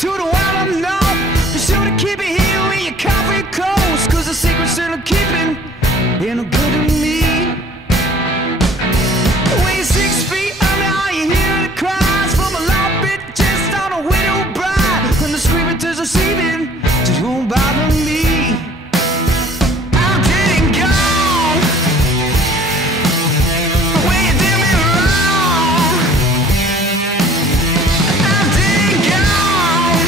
to the wild unknown. Be sure to keep it here with your coffee close, 'cause the secrets that I'm keeping ain't no good to me. When you're 6 feet under, all you hear the cries from a loud bit just on a widow bride. When the screaming to receiving just won't bother me. I'm dead and gone. When you did me wrong, I'm dead and gone.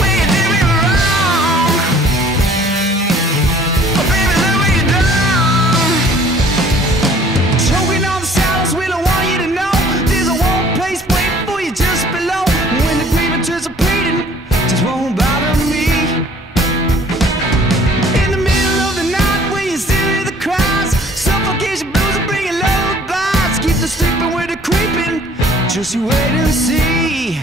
When you did me wrong, oh baby, let me down. Choking on the silence, we don't want you to know there's a warm place waiting for you just below. When the grief anticipating just won't bother me. In the middle of the night when you still hear the cries, suffocation blues are bringing lullabies. Keep the sleeping with the creeping, just you wait and see.